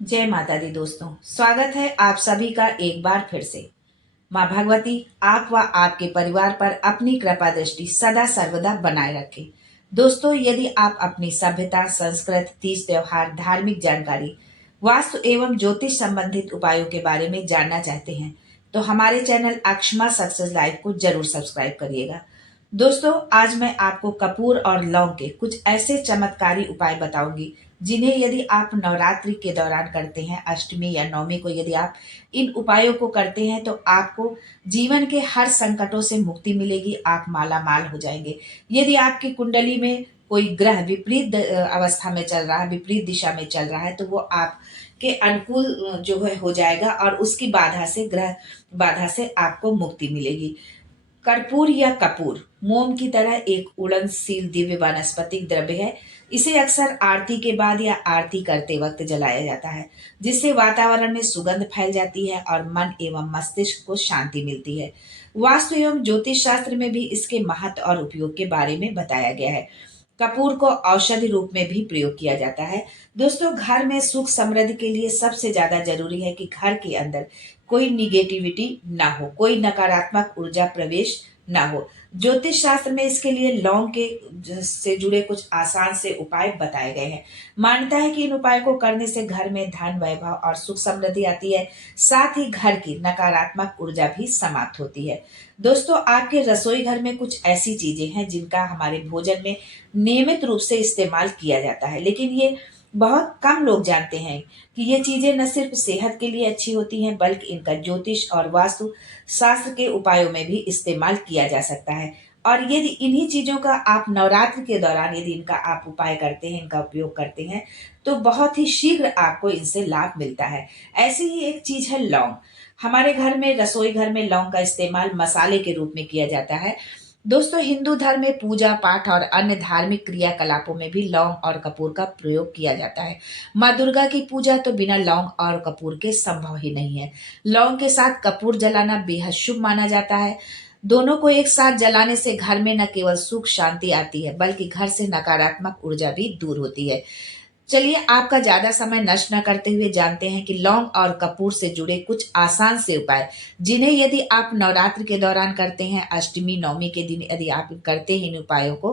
जय माता दी दोस्तों, स्वागत है आप सभी का एक बार फिर से। माँ भगवती आप व आपके परिवार पर अपनी कृपा दृष्टि सदा सर्वदा बनाए रखे। दोस्तों, यदि आप अपनी सभ्यता, संस्कृत, तीज त्योहार, धार्मिक जानकारी, वास्तु एवं ज्योतिष संबंधित उपायों के बारे में जानना चाहते हैं तो हमारे चैनल अक्षमा सक्सेस लाइव को जरूर सब्सक्राइब करिएगा। दोस्तों, आज मैं आपको कपूर और लौंग के कुछ ऐसे चमत्कारी उपाय बताऊंगी जिन्हें यदि आप नवरात्रि के दौरान करते हैं, अष्टमी या नवमी को यदि आप इन उपायों को करते हैं तो आपको जीवन के हर संकटों से मुक्ति मिलेगी, आप माला माल हो जाएंगे। यदि आपकी कुंडली में कोई ग्रह विपरीत अवस्था में चल रहा है, विपरीत दिशा में चल रहा है, तो वो आपके अनुकूल जो है हो जाएगा और उसकी बाधा से, ग्रह बाधा से आपको मुक्ति मिलेगी। कर्पूर या कपूर मोम की तरह एक उड़नशील दिव्य वानस्पतिक द्रव्य है। इसे अक्सर आरती के बाद या आरती करते वक्त जलाया जाता है, जिससे वातावरण में सुगंध फैल जाती है और मन एवं मस्तिष्क को शांति मिलती है। वास्तु एवं ज्योतिष शास्त्र में भी इसके महत्व और उपयोग के बारे में बताया गया है। कपूर को औषधि रूप में भी प्रयोग किया जाता है। दोस्तों, घर में सुख समृद्धि के लिए सबसे ज्यादा जरूरी है कि घर के अंदर कोई निगेटिविटी ना हो, कोई नकारात्मक ऊर्जा प्रवेश ना हो। ज्योतिष शास्त्र में इसके लिए लौंग के से जुड़े कुछ आसान से उपाय बताए गए हैं। मान्यता है कि इन उपाय को करने से घर में धन, वैभव और सुख समृद्धि आती है। साथ ही घर की नकारात्मक ऊर्जा भी समाप्त होती है। दोस्तों, आपके रसोई घर में कुछ ऐसी चीजें हैं जिनका हमारे भोजन में नियमित रूप से इस्तेमाल किया जाता है, लेकिन ये बहुत कम लोग जानते हैं कि ये चीजें न सिर्फ सेहत के लिए अच्छी होती हैं, बल्कि इनका ज्योतिष और वास्तु शास्त्र के उपायों में भी इस्तेमाल किया जा सकता है। और यदि इन्हीं चीजों का आप नवरात्र के दौरान यदि इनका आप उपाय करते हैं, इनका उपयोग करते हैं, तो बहुत ही शीघ्र आपको इनसे लाभ मिलता है। ऐसी ही एक चीज है लौंग। हमारे घर में, रसोई घर में लौंग का इस्तेमाल मसाले के रूप में किया जाता है। दोस्तों, हिंदू धर्म में पूजा पाठ और अन्य धार्मिक क्रियाकलापों में भी लौंग और कपूर का प्रयोग किया जाता है। माँ दुर्गा की पूजा तो बिना लौंग और कपूर के संभव ही नहीं है। लौंग के साथ कपूर जलाना बेहद शुभ माना जाता है। दोनों को एक साथ जलाने से घर में न केवल सुख शांति आती है, बल्कि घर से नकारात्मक ऊर्जा भी दूर होती है। चलिए, आपका ज्यादा समय नष्ट न करते हुए जानते हैं कि लौंग और कपूर से जुड़े कुछ आसान से उपाय, जिन्हें यदि आप नवरात्र के दौरान करते हैं, अष्टमी नवमी के दिन यदि आप करते हैं इन उपायों को,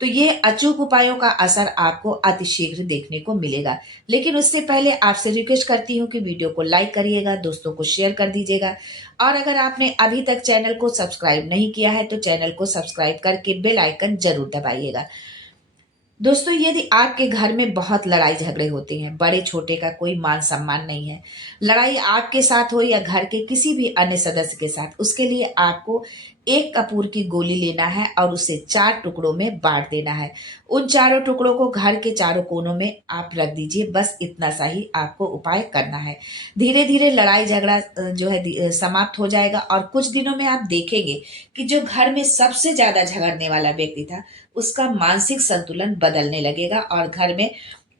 तो ये अचूक उपायों का असर आपको अतिशीघ्र देखने को मिलेगा। लेकिन उससे पहले आपसे रिक्वेस्ट करती हूँ कि वीडियो को लाइक करिएगा, दोस्तों को शेयर कर दीजिएगा, और अगर आपने अभी तक चैनल को सब्सक्राइब नहीं किया है तो चैनल को सब्सक्राइब करके बेल आइकन जरूर दबाइएगा। दोस्तों, यदि आपके घर में बहुत लड़ाई झगड़े होते हैं, बड़े छोटे का कोई मान सम्मान नहीं है, लड़ाई आपके साथ हो या घर के किसी भी अन्य सदस्य के साथ, उसके लिए आपको एक कपूर की गोली लेना है और उसे 4 टुकड़ों में बांट देना है। उन चारों टुकड़ों को घर के चारों कोनों में आप रख दीजिए। बस इतना सा ही आपको उपाय करना है। धीरे धीरे लड़ाई झगड़ा जो है समाप्त हो जाएगा और कुछ दिनों में आप देखेंगे कि जो घर में सबसे ज्यादा झगड़ने वाला व्यक्ति था, उसका मानसिक संतुलन बदलने लगेगा और घर में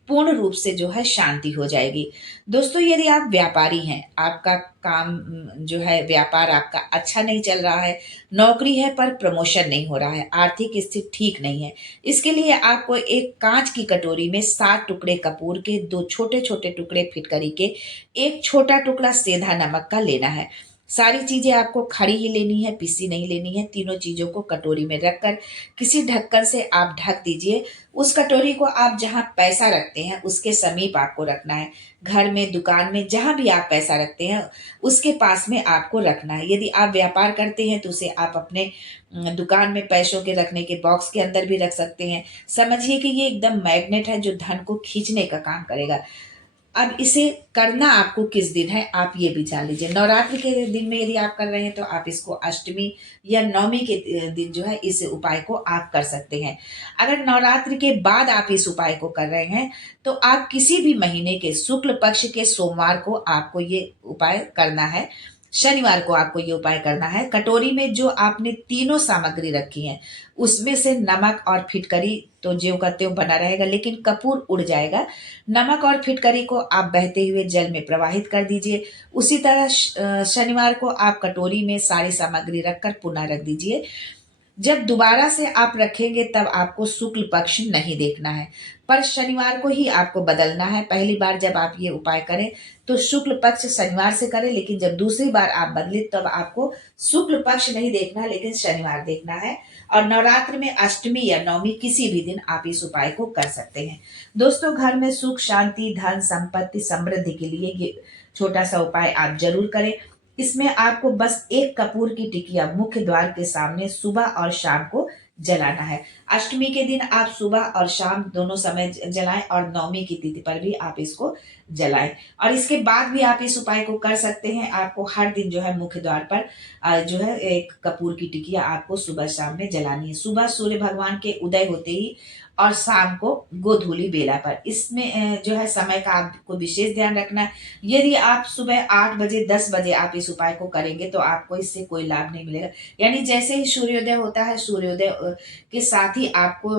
पूर्ण रूप से जो है शांति हो जाएगी। दोस्तों, यदि आप व्यापारी हैं, आपका काम जो है, व्यापार आपका अच्छा नहीं चल रहा है, नौकरी है पर प्रमोशन नहीं हो रहा है, आर्थिक स्थिति ठीक नहीं है, इसके लिए आपको एक कांच की कटोरी में 7 टुकड़े कपूर के, 2 छोटे छोटे टुकड़े फिटकरी के, एक छोटा टुकड़ा सेंधा नमक का लेना है। सारी चीजें आपको खड़ी ही लेनी है, पीसी नहीं लेनी है। तीनों चीजों को कटोरी में रखकर किसी ढक्कन से आप ढक दीजिए। उस कटोरी को आप जहां पैसा रखते हैं उसके समीप आपको रखना है। घर में, दुकान में, जहां भी आप पैसा रखते हैं उसके पास में आपको रखना है। यदि आप व्यापार करते हैं तो उसे आप अपने दुकान में पैसों के रखने के बॉक्स के अंदर भी रख सकते हैं। समझिए कि ये एकदम मैग्नेट है जो धन को खींचने का काम करेगा। अब इसे करना आपको किस दिन है, आप ये भी जान लीजिए। नवरात्रि के दिन में यदि आप कर रहे हैं तो आप इसको अष्टमी या नवमी के दिन जो है इस उपाय को आप कर सकते हैं। अगर नवरात्रि के बाद आप इस उपाय को कर रहे हैं तो आप किसी भी महीने के शुक्ल पक्ष के सोमवार को आपको ये उपाय करना है। शनिवार को आपको ये उपाय करना है। कटोरी में जो आपने तीनों सामग्री रखी है उसमें से नमक और फिटकरी तो ज्यों का त्यों बना रहेगा, लेकिन कपूर उड़ जाएगा। नमक और फिटकरी को आप बहते हुए जल में प्रवाहित कर दीजिए। उसी तरह शनिवार को आप कटोरी में सारी सामग्री रखकर पुनः रख दीजिए। जब दोबारा से आप रखेंगे तब आपको शुक्ल पक्ष नहीं देखना है, पर शनिवार को ही आपको बदलना है। पहली बार जब आप ये उपाय करें तो शुक्ल पक्ष शनिवार से करें, लेकिन जब दूसरी बार आप बदले तब आपको शुक्ल पक्ष नहीं देखना है, लेकिन शनिवार देखना है। और नवरात्र में अष्टमी या नवमी किसी भी दिन आप इस उपाय को कर सकते हैं। दोस्तों, घर में सुख शांति धन संपत्ति समृद्धि के लिए ये छोटा सा उपाय आप जरूर करें। इसमें आपको बस एक कपूर की टिकिया मुख्य द्वार के सामने सुबह और शाम को जलाना है। अष्टमी के दिन आप सुबह और शाम दोनों समय जलाएं, और नवमी की तिथि पर भी आप इसको जलाएं। और इसके बाद भी आप इस उपाय को कर सकते हैं। आपको हर दिन जो है मुख्य द्वार पर जो है एक कपूर की टिकिया आपको सुबह शाम में जलानी है। सुबह सूर्य भगवान के उदय होते ही और शाम को गोधूली बेला पर। इसमें जो है समय का आपको विशेष ध्यान रखना है। यदि आप सुबह 8 बजे 10 बजे आप इस उपाय को करेंगे तो आपको इससे कोई लाभ नहीं मिलेगा। यानी जैसे ही सूर्योदय होता है, सूर्योदय के साथ ही आपको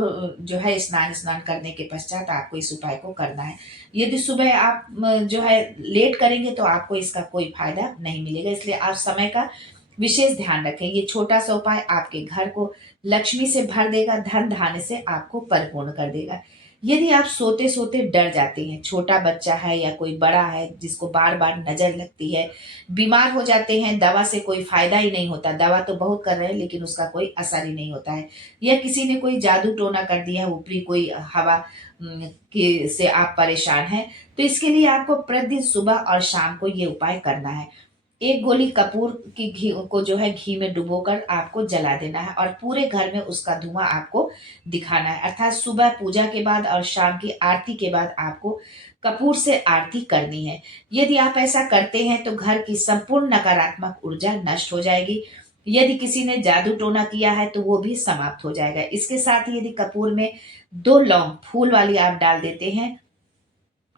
जो है स्नान करने के पश्चात आपको इस उपाय को करना है। यदि सुबह आप जो है लेट करेंगे तो आपको इसका कोई फायदा नहीं मिलेगा। इसलिए आप समय का विशेष ध्यान रखें। ये छोटा सा उपाय आपके घर को लक्ष्मी से भर देगा, धन धान्य से आपको परिपूर्ण कर देगा। यदि आप सोते सोते डर जाते हैं, छोटा बच्चा है या कोई बड़ा है जिसको बार बार नजर लगती है, बीमार हो जाते हैं, दवा से कोई फायदा ही नहीं होता, दवा तो बहुत कर रहे हैं लेकिन उसका कोई असर ही नहीं होता है, या किसी ने कोई जादू टोना कर दिया है, ऊपरी कोई हवा के से आप परेशान हैं, तो इसके लिए आपको प्रतिदिन सुबह और शाम को ये उपाय करना है। एक गोली कपूर की घी को जो है घी में डुबोकर आपको जला देना है, और पूरे घर में उसका धुआं आपको दिखाना है। अर्थात सुबह पूजा के बाद और शाम की आरती के बाद आपको कपूर से आरती करनी है। यदि आप ऐसा करते हैं तो घर की संपूर्ण नकारात्मक ऊर्जा नष्ट हो जाएगी। यदि किसी ने जादू टोना किया है तो वो भी समाप्त हो जाएगा। इसके साथ ही यदि कपूर में 2 लौंग फूल वाली आप डाल देते हैं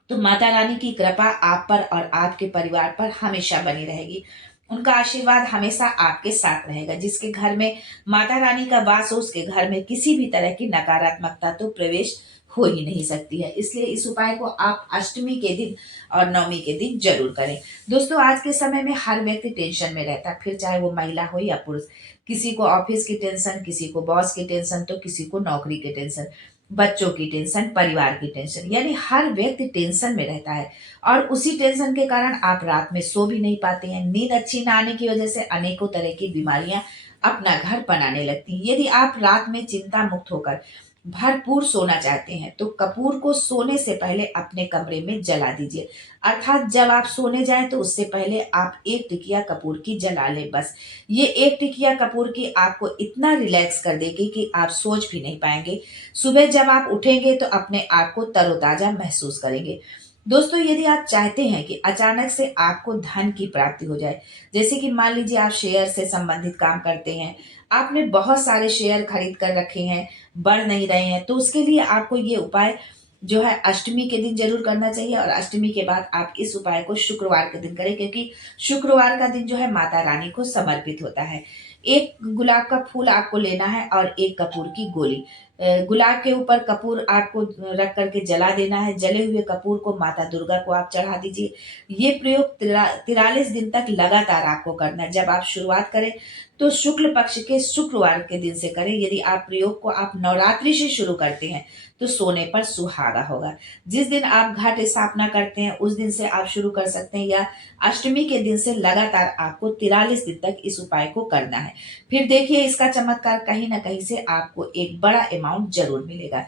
तो माता रानी की कृपा आप पर और आपके परिवार पर हमेशा बनी रहेगी। उनका आशीर्वाद हमेशा आपके साथ रहेगा। जिसके घर में माता रानी का वास हो उसके घर में किसी भी तरह की नकारात्मकता तो प्रवेश हो ही नहीं सकती है। इसलिए इस उपाय को आप अष्टमी के दिन और नवमी के दिन जरूर करें। दोस्तों, आज के समय में हर व्यक्ति टेंशन में रहता है, फिर चाहे वो महिला हो या पुरुष। किसी को ऑफिस की टेंशन, किसी को बॉस की टेंशन, तो किसी को नौकरी की टेंशन, बच्चों की टेंशन, परिवार की टेंशन, यानी हर व्यक्ति टेंशन में रहता है। और उसी टेंशन के कारण आप रात में सो भी नहीं पाते हैं। नींद अच्छी ना आने की वजह से अनेकों तरह की बीमारियां अपना घर बनाने लगती हैं। यदि आप रात में चिंता मुक्त होकर भरपूर सोना चाहते हैं तो कपूर को सोने से पहले अपने कमरे में जला दीजिए। अर्थात जब आप सोने जाएं तो उससे पहले आप एक टिकिया कपूर की जला लें। बस ये एक टिकिया कपूर की आपको इतना रिलैक्स कर देगी कि आप सोच भी नहीं पाएंगे। सुबह जब आप उठेंगे तो अपने आप को तरोताजा महसूस करेंगे। दोस्तों, यदि आप चाहते हैं कि अचानक से आपको धन की प्राप्ति हो जाए, जैसे कि मान लीजिए आप शेयर से संबंधित काम करते हैं, आपने बहुत सारे शेयर खरीद कर रखे हैं, बढ़ नहीं रहे हैं, तो उसके लिए आपको ये उपाय जो है अष्टमी के दिन जरूर करना चाहिए। और अष्टमी के बाद आप इस उपाय को शुक्रवार के दिन करें, क्योंकि शुक्रवार का दिन जो है माता रानी को समर्पित होता है। एक गुलाब का फूल आपको लेना है और एक कपूर की गोली। गुलाब के ऊपर कपूर आपको रख करके जला देना है। जले हुए कपूर को माता दुर्गा को आप चढ़ा दीजिए। ये प्रयोग 43 दिन तक लगातार आपको करना है। जब आप शुरुआत करें तो शुक्ल पक्ष के शुक्रवार के दिन से करें। यदि आप प्रयोग को आप नवरात्रि से शुरू करते हैं तो सोने पर सुहागा होगा। जिस दिन आप घट स्थापना करते हैं उस दिन से आप शुरू कर सकते हैं, या अष्टमी के दिन से लगातार आपको 43 दिन तक इस उपाय को करना है। फिर देखिए इसका चमत्कार, कहीं ना कहीं से आपको एक बड़ा अमाउंट जरूर मिलेगा।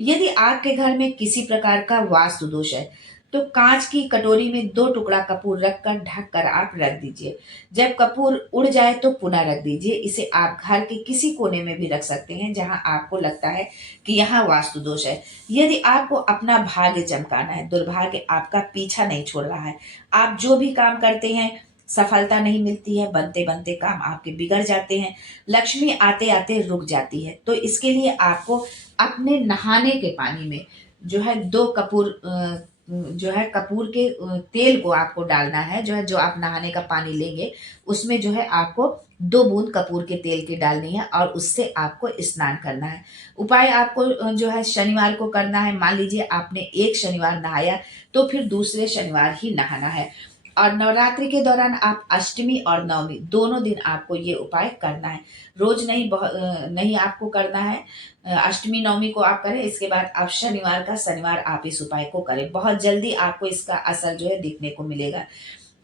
यदि आपके घर में किसी प्रकार का वास्तु दोष है तो कांच की कटोरी में 2 टुकड़ा कपूर रखकर ढक कर आप रख दीजिए। जब कपूर उड़ जाए तो पुनः रख दीजिए। इसे आप घर के किसी कोने में भी रख सकते हैं जहां आपको लगता है कि यहाँ वास्तु दोष है। यदि आपको अपना भाग्य चमकाना है, दुर्भाग्य आपका पीछा नहीं छोड़ रहा है, आप जो भी काम करते हैं सफलता नहीं मिलती है, बनते बनते काम आपके बिगड़ जाते हैं, लक्ष्मी आते आते रुक जाती है, तो इसके लिए आपको अपने नहाने के पानी में जो है 2 कपूर जो है कपूर के तेल को आपको डालना है। जो आप नहाने का पानी लेंगे उसमें जो है आपको 2 बूंद कपूर के तेल की डालनी है और उससे आपको स्नान करना है। उपाय आपको जो है शनिवार को करना है। मान लीजिए आपने एक शनिवार नहाया तो फिर दूसरे शनिवार ही नहाना है। और नवरात्रि के दौरान आप अष्टमी और नवमी दोनों दिन आपको ये उपाय करना है। रोज नहीं, नहीं आपको करना है। अष्टमी नवमी को आप करें, इसके बाद आप शनिवार आप इस उपाय को करें। बहुत जल्दी आपको इसका असर जो है दिखने को मिलेगा।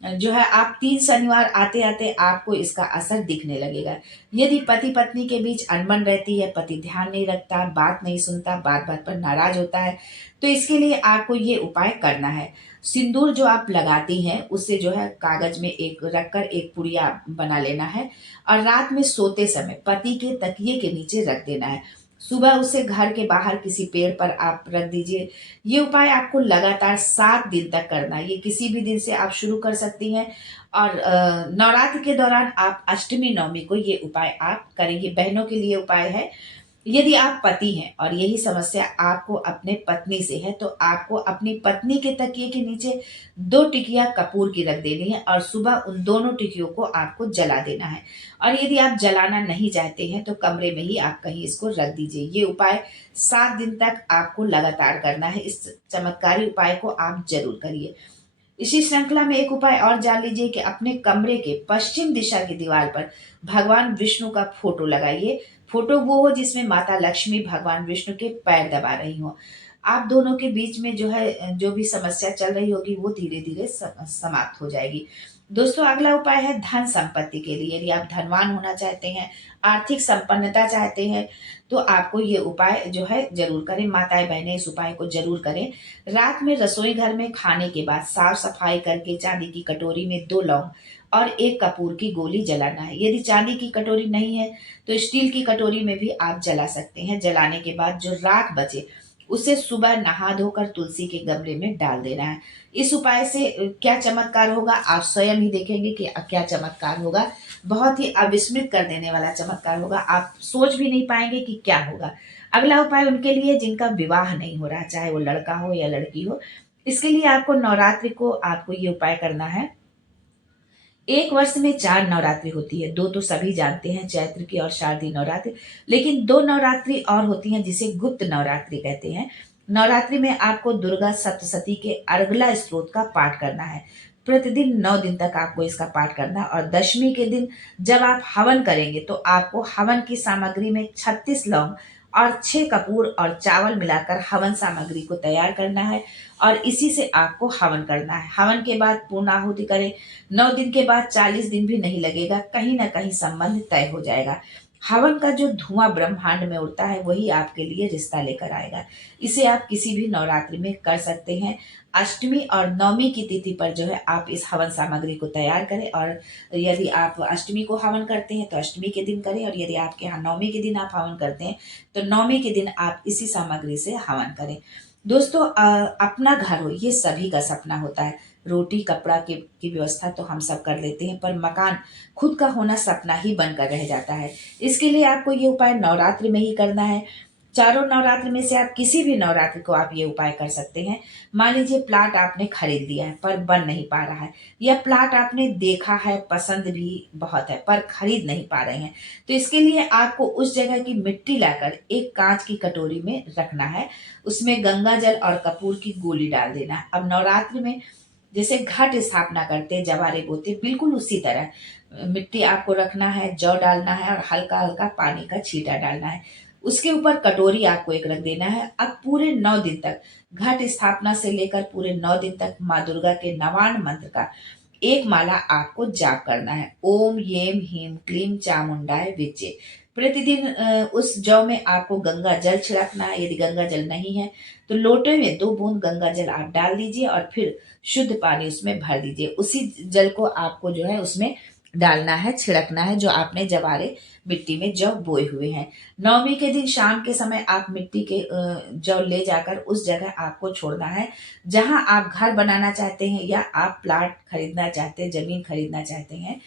जो है आप 3 शनिवार आते आते आपको इसका असर दिखने लगेगा। यदि पति पत्नी के बीच अनबन रहती है, पति ध्यान नहीं रखता, बात नहीं सुनता, बात बात पर नाराज होता है, तो इसके लिए आपको ये उपाय करना है। सिंदूर जो आप लगाती हैं उससे जो है कागज में एक रखकर एक पुड़िया बना लेना है और रात में सोते समय पति के तकिए के नीचे रख देना है। सुबह उसे घर के बाहर किसी पेड़ पर आप रख दीजिए। ये उपाय आपको लगातार 7 दिन तक करना है। ये किसी भी दिन से आप शुरू कर सकती हैं और नवरात्र के दौरान आप अष्टमी नवमी को ये उपाय आप करेंगे। बहनों के लिए उपाय है। यदि आप पति हैं और यही समस्या आपको अपने पत्नी से है, तो आपको अपनी पत्नी के तकिए के नीचे 2 टिकिया कपूर की रख देनी है और सुबह उन दोनों टिकियों को आपको जला देना है। और यदि आप जलाना नहीं चाहते हैं तो कमरे में ही आप कहीं इसको रख दीजिए। ये उपाय 7 दिन तक आपको लगातार करना है। इस चमत्कारी उपाय को आप जरूर करिए। इसी श्रृंखला में एक उपाय और जान लीजिए कि अपने कमरे के पश्चिम दिशा की दीवार पर भगवान विष्णु का फोटो लगाइए। फोटो वो हो जिसमें माता लक्ष्मी भगवान विष्णु के पैर दबा रही हो। आप दोनों के बीच में जो है जो भी समस्या चल रही होगी वो धीरे धीरे समाप्त हो जाएगी। दोस्तों, अगला उपाय है धन संपत्ति के लिए। यदि आप धनवान होना चाहते हैं, आर्थिक संपन्नता चाहते हैं, तो आपको ये उपाय जो है जरूर करें। माताएं बहनें इस उपाय को जरूर करें। रात में रसोई घर में खाने के बाद साफ सफाई करके चांदी की कटोरी में 2 लौंग और 1 कपूर की गोली जलाना है। यदि चांदी की कटोरी नहीं है तो स्टील की कटोरी में भी आप जला सकते हैं। जलाने के बाद जो राख बचे उसे सुबह नहा धोकर तुलसी के गमले में डाल देना है। इस उपाय से क्या चमत्कार होगा आप स्वयं ही देखेंगे कि क्या चमत्कार होगा। बहुत ही अविस्मृत कर देने वाला चमत्कार होगा। आप सोच भी नहीं पाएंगे कि क्या होगा। अगला उपाय उनके लिए जिनका विवाह नहीं हो रहा, चाहे वो लड़का हो या लड़की हो। इसके लिए आपको नवरात्रि को आपको ये उपाय करना है। एक वर्ष में 4 नवरात्रि होती है। 2 तो सभी जानते हैं, चैत्र की और शारदीय नवरात्रि। लेकिन 2 नवरात्रि और होती हैं जिसे गुप्त नवरात्रि कहते हैं। नवरात्रि में आपको दुर्गा सप्तशती के अर्गला स्त्रोत का पाठ करना है। प्रतिदिन 9 दिन तक आपको इसका पाठ करना है और दशमी के दिन जब आप हवन करेंगे तो आपको हवन की सामग्री में 36 लौंग और 6 कपूर और चावल मिलाकर हवन सामग्री को तैयार करना है और इसी से आपको हवन करना है। हवन के बाद पूर्णाहुति करें। 9 दिन के बाद 40 दिन भी नहीं लगेगा, कहीं ना कहीं संबंध तय हो जाएगा। हवन का जो धुआं ब्रह्मांड में उड़ता है वही आपके लिए रिश्ता लेकर आएगा। इसे आप किसी भी नवरात्रि में कर सकते हैं। अष्टमी और नवमी की तिथि पर जो है आप इस हवन सामग्री को तैयार करें और यदि आप अष्टमी को हवन करते हैं तो अष्टमी के दिन करें और यदि आपके यहाँ नवमी के दिन आप हवन करते हैं तो नवमी के दिन आप इसी सामग्री से हवन करें। दोस्तों, अपना घर हो ये सभी का सपना होता है। रोटी कपड़ा की व्यवस्था तो हम सब कर लेते हैं, पर मकान खुद का होना सपना ही बनकर रह जाता है। इसके लिए आपको ये उपाय नवरात्रि में ही करना है। चारों नवरात्रि में से आप किसी भी नवरात्रि को आप ये उपाय कर सकते हैं। मान लीजिए प्लाट आपने खरीद लिया है पर बन नहीं पा रहा है, या प्लाट आपने देखा है, पसंद भी बहुत है पर खरीद नहीं पा रहे हैं, तो इसके लिए आपको उस जगह की मिट्टी लाकर एक कांच की कटोरी में रखना है। उसमें गंगा जल और कपूर की गोली डाल देना है। अब नवरात्रि में जैसे घट स्थापना करते जवारे बोते, बिल्कुल उसी तरह मिट्टी आपको रखना है, जौ डालना है और हल्का हल्का पानी का छींटा डालना है। उसके ऊपर कटोरी आपको एक रख देना है। अब पूरे 9 दिन तक, घट स्थापना से लेकर पूरे 9 दिन तक माँ दुर्गा के नवान मंत्र का एक माला आपको जाप करना है। ओम येम हीम क्लीम चामुंडाय विचे। प्रतिदिन उस जौ में आपको गंगा जल छिड़कना है। यदि गंगा जल नहीं है तो लोटे में 2 बूंद गंगा जल आप डाल दीजिए और फिर शुद्ध पानी उसमें भर दीजिए। उसी जल को आपको जो है उसमें डालना है, छिड़कना है, जो आपने जवारे मिट्टी में जौ बोए हुए हैं। नवमी के दिन शाम के समय आप मिट्टी के जौ ले जाकर उस जगह आपको छोड़ना है जहां आप घर बनाना चाहते हैं या आप प्लाट खरीदना चाहते हैं, जमीन खरीदना चाहते हैं।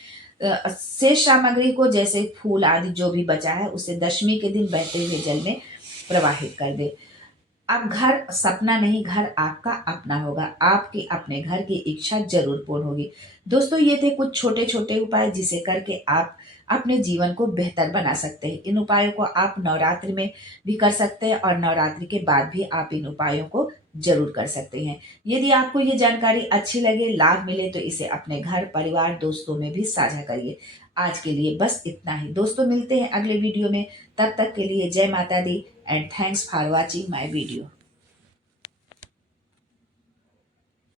शेष सामग्री को जैसे फूल आदि जो भी बचा है उसे दशमी के दिन बहते हुए जल में प्रवाहित कर दे। अब घर सपना नहीं, घर आपका अपना होगा। आपके अपने घर की इच्छा जरूर पूर्ण होगी। दोस्तों, ये थे कुछ छोटे छोटे उपाय जिसे करके आप अपने जीवन को बेहतर बना सकते हैं। इन उपायों को आप नवरात्रि में भी कर सकते हैं और नवरात्रि के बाद भी आप इन उपायों को जरूर कर सकते हैं। यदि आपको ये जानकारी अच्छी लगे, लाभ मिले, तो इसे अपने घर परिवार दोस्तों में भी साझा करिए। आज के लिए बस इतना ही दोस्तों, मिलते हैं अगले वीडियो में। तब तक के लिए जय माता दी and thanks for watching my video.